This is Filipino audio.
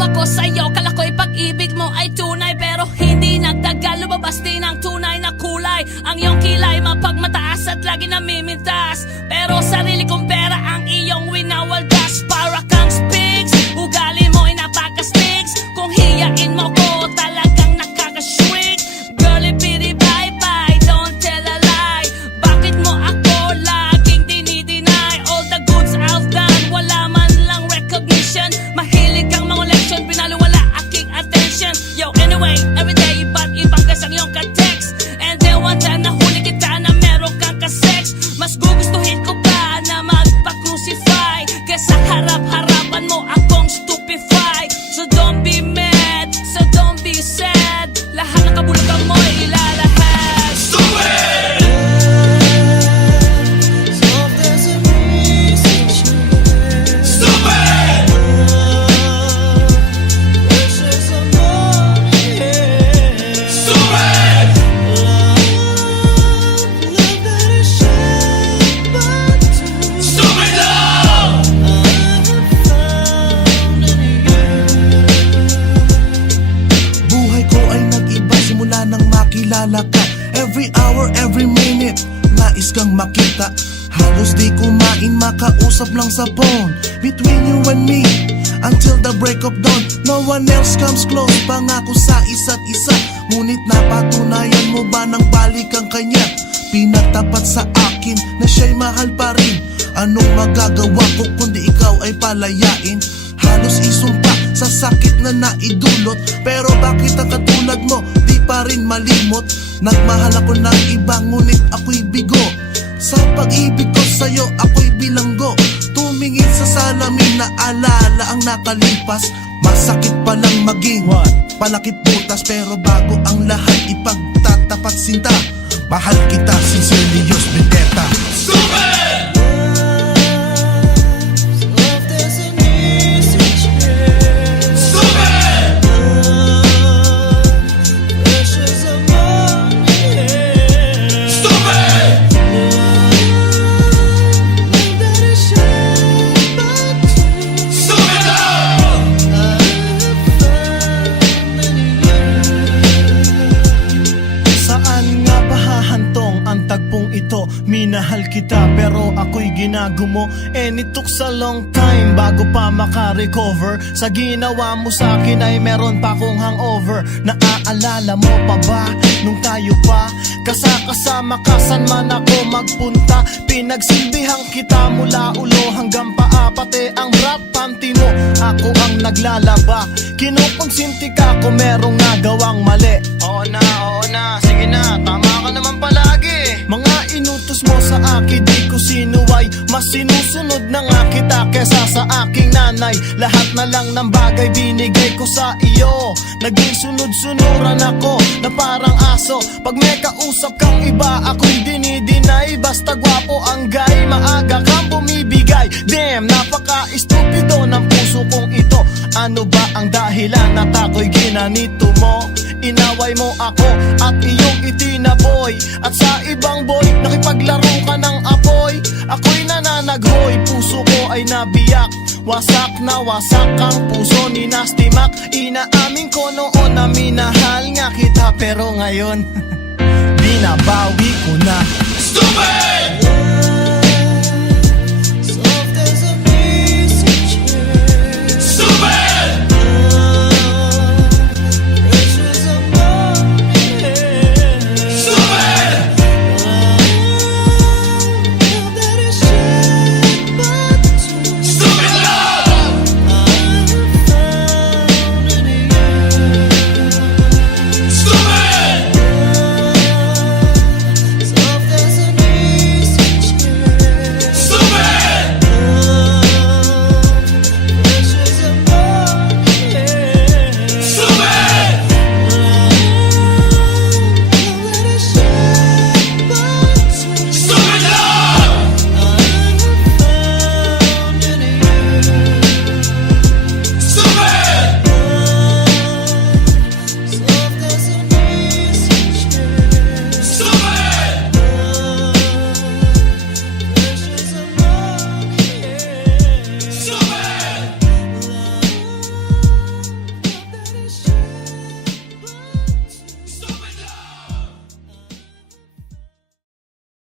love ako sa'yo. Kala ko'y pag-ibig mo ay tunay, pero hindi nagtagal, lumabas din ang tunay na kulay. Ang iyong kilay mapagmataas at lagi namimintas, pero sarili kong pera ang iyong winawaldas. Para kang spigs, ugali mo ay napaka-stigs. Kung hiyain mo ko, talagang nakakasweet. Girlie, pity, bye-bye, don't tell a lie. Bakit mo ako laging dinideny? All the goods I've done, wala man lang recognition. Mahilig kang mangoleksyon, pinaliwala aking attention. Yo, anyway, everyday, ba't ibang gas ang iyong ka-text? And then one time nahuli kita na meron kang ka-sex. Mas gugustuhin ko pa na magpa-crucify kesa harap-harapan mo akong stupefy. So don't be mad, so don't be sad. Lahat ng kabulugan mo ay ilalahad. Stupid! So if there's a reason, Stupid! precious amor, yeah. Stupid! Love that is shared by two. Stupid love! I have found in you. Buhay ko ay nag-iba simula nang makilala ka. Every hour, every minute, nais kang makita. Halos di kumain, makausap lang sa phone. Between you and me, until the break of dawn. No one else comes close, pangako sa isa't isa. Ngunit napatunayan mo ba nang balik ang kanya? Pinatapat sa akin na siya'y mahal pa rin. Anong magagawa ko kundi ikaw ay palayain? Halos isumpa sa sakit na naidulot, pero bakit ang katulad mo di pa rin malimot? Nagmahal ako ng iba ngunit ako'y bigo. Sa pag-ibig ko sa'yo ako'y bilanggo. Tumingin sa salamin na alala ang nakalipas. Masakit palang maging palakip butas, pero bago ang lahat ipagtatapat sinta. Mahal kita, sincerely yours, Vendetta. Stupid! So if there's a reason, yeah. Stupid! Precious amor, yeah. Stupid! Love that is shared by two. Stupid love! I have found in you. Saan nga ba hahantong ang tagpong ito? Minahal kita pero ako'y ginagumo, and it took a long time bago pa makarecover. Sa ginawa mo sa akin ay meron pa akong hangover. Naaalala mo pa ba nung tayo pa kasama ka, saan man ako magpunta? Pinagsilbihan kita mula ulo hanggang paa, pati ang rap panty mo ako ang naglalaba. Kinukonsinti ka kung merong nagawang mali. Oo na, sige na, tama ka naman palagi. Mga inutos mo sa akin, di ko sinuway. Mas sinusunod na nga kita kesa sa aking nanay. Lahat na lang ng bagay binigay ko sa iyo. Naging sunod-sunuran ako na parang aso. Pag may kausap kang iba, ako'y dinidinay. Basta gwapo ang guy, maaga kang bumibigay. Damn, napaka-estupido ng puso kong ito. Ano ba ang dahilan at ako'y ginanito mo? Inaway mo ako at iyong itinaboy. At sa ibang boy, nakipaglaro ka ng apoy. Ako'y nananaghoy, puso ko ay nabiyak. Wasak na wasak ang puso ni Nasty Mac. Inaamin ko noon na minahal nga kita, pero ngayon binabawi ko na. Stupid!